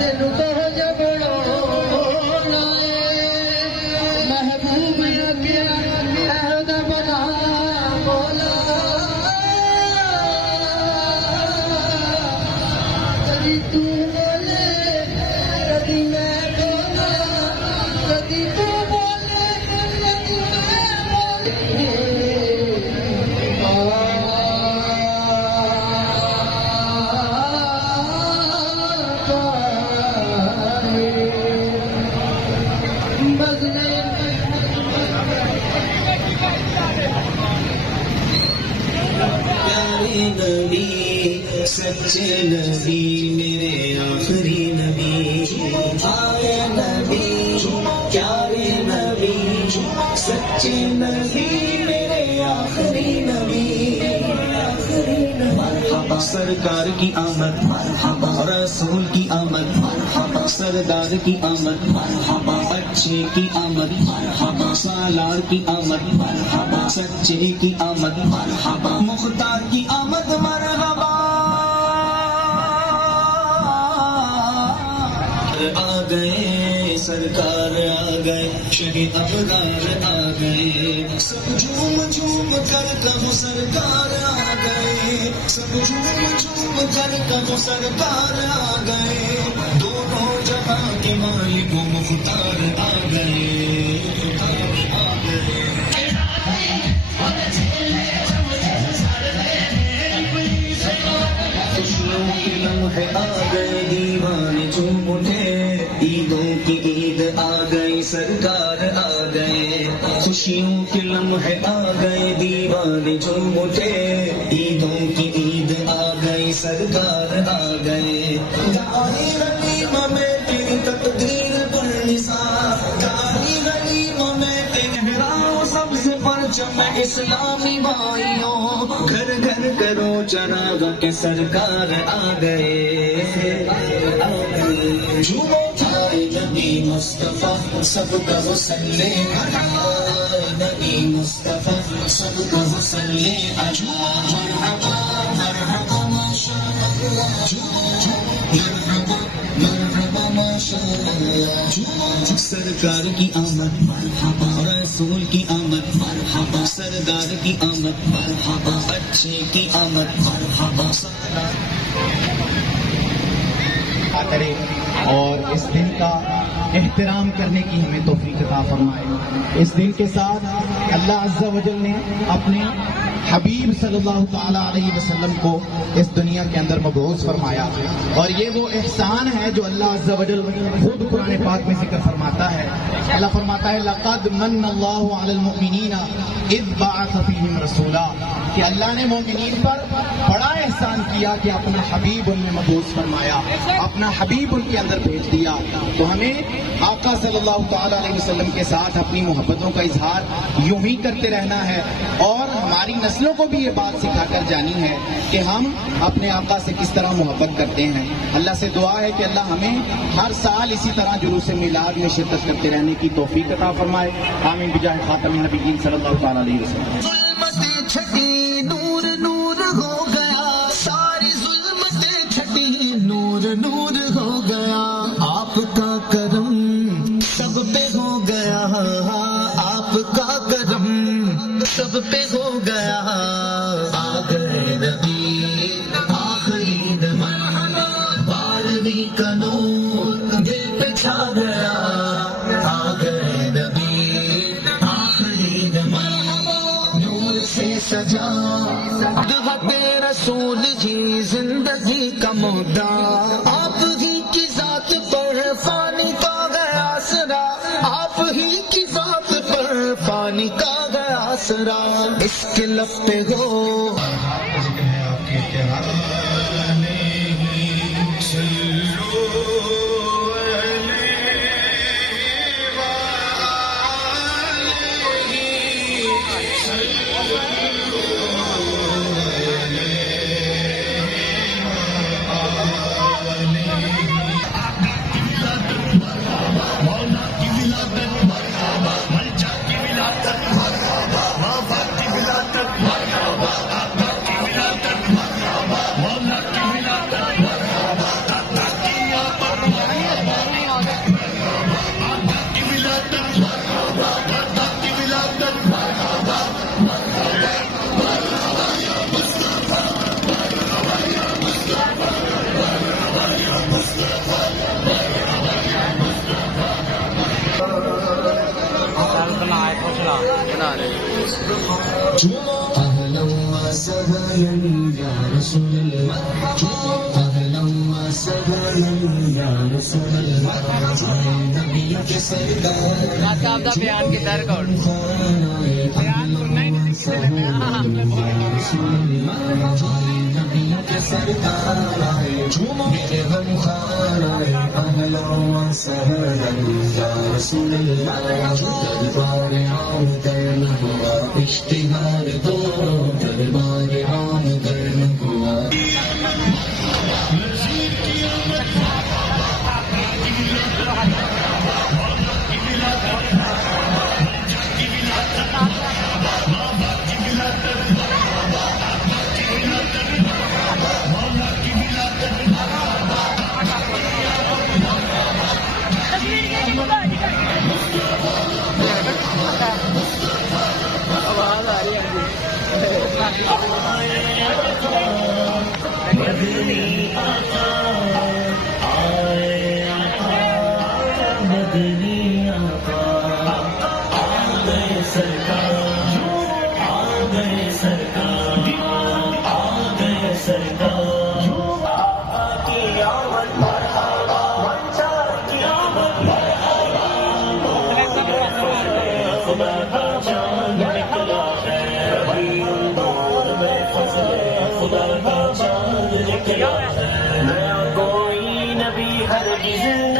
دل تو جب رونا محبوب کے عہد بنا مولا کبھی تو بولے کبھی میں بولا کبھی تو بولے کبھی میں بولے پیارے نبی سچے نبی میرے آخری نبی آئے نبی پیارے نبی سچے نبی میرے آخری نبی مرحبا سرکار کی آمد مرحبا رسول کی آمد مرحبا سردار کی آمد مرحبا اچھے کی آمد مرحبا سالار کی آمد مرحبا سچے کی آمد مرحبا مختار کی آمد مرحبا آ گئے سرکار آ گئے شہید ابرار آ گئے سب جھوم جھوم کر کہو سرکار آ گئے سب جھوم جھوم کر کہو سرکار آ گئے دونوں جہاں کے مالک و مختار آ گئے آ گئے خوشیوں کے لمحے آ گئے دیوانے جھوم اٹھے عیدوں کی عید آ گئی سرکار آ گئے خوشیوں کے لمحے آ گئے دیوانے جھوم اٹھے عیدوں کی عید آ گئی سرکار آ گئے داری غنیم میں تیری تقدیر پر نثار داری غنیم میں تہراؤ سب سے پرچم اسلامی بھائیوں گھر گھر کرو چراغ کے سرکار آ گئے جھومو جائے نبی مصطفیٰ سب کا وسلے نبی مصطفیٰ سب کا وسلے مرحبا مرحبا ماشاء اللہ مرحبا مرحبا ماشاء اللہ سرکار کی آمد مرحبا رسول کی آمد مرحبا سردار کی آمد مرحبا اچھے کی آمد مرحبا کرے اور اس دن کا احترام کرنے کی ہمیں توفیق عطا فرمائے۔ اس دن کے ساتھ اللہ عز و جل نے اپنے حبیب صلی اللہ تعالیٰ علیہ وسلم کو اس دنیا کے اندر مبعوث فرمایا، اور یہ وہ احسان ہے جو اللہ عز و جل خود قرآن پاک میں ذکر فرماتا ہے۔ اللہ فرماتا ہے لَقَدْ مَنَّ اللَّهُ عَلَى الْمُؤْمِنِينَ إِذْ بَعَثَ فِيهِمْ رَسُولًا، کہ اللہ نے مومنین پر بڑا احسان کیا کہ اپنا حبیب ان میں مبعوث فرمایا، اپنا حبیب ان کے اندر بھیج دیا۔ تو ہمیں آقا صلی اللہ تعالیٰ علیہ وسلم کے ساتھ اپنی محبتوں کا اظہار یوں ہی کرتے رہنا ہے، اور ہماری نسلوں کو بھی یہ بات سکھا کر جانی ہے کہ ہم اپنے آقا سے کس طرح محبت کرتے ہیں۔ اللہ سے دعا ہے کہ اللہ ہمیں ہر سال اسی طرح جلوس میلاد میں شرکت کرتے رہنے کی توفیق عطا فرمائے۔ آمین بجاہ خاتم النبیین صلی اللہ تعالیٰ علیہ وسلم۔ ظلمتیں چھٹی نور نور ہو گیا، ساری ظلمتیں چھٹی نور نور ہو گیا، آپ کا کرم سب پہ ہو گیا، آپ کا کرم سب پہ ہو گیا، آ گئے نبی آخری نبی، بارہویں کا نور دل پہ چھا گیا، آ گئے نبی آخری نبی، نور سے سجا رسول ہی زندگی کا مدعا، آپ ہی کی ذات پر فانی کا گیا سرا، آپ ہی کی ذات پر فانی کا گیا سرا، اس کے لب پہ ہو رسول اللہ آئے نبی کے سردار بیان کی درگڑ نبی کے سردار آئے میرے غم خار آئے اہلا و سہلا یا رسول اللہ دربار عام گرم ہوا اشتہار دو دربار عام گرم ہوا نیا کوئی نبی ہرگز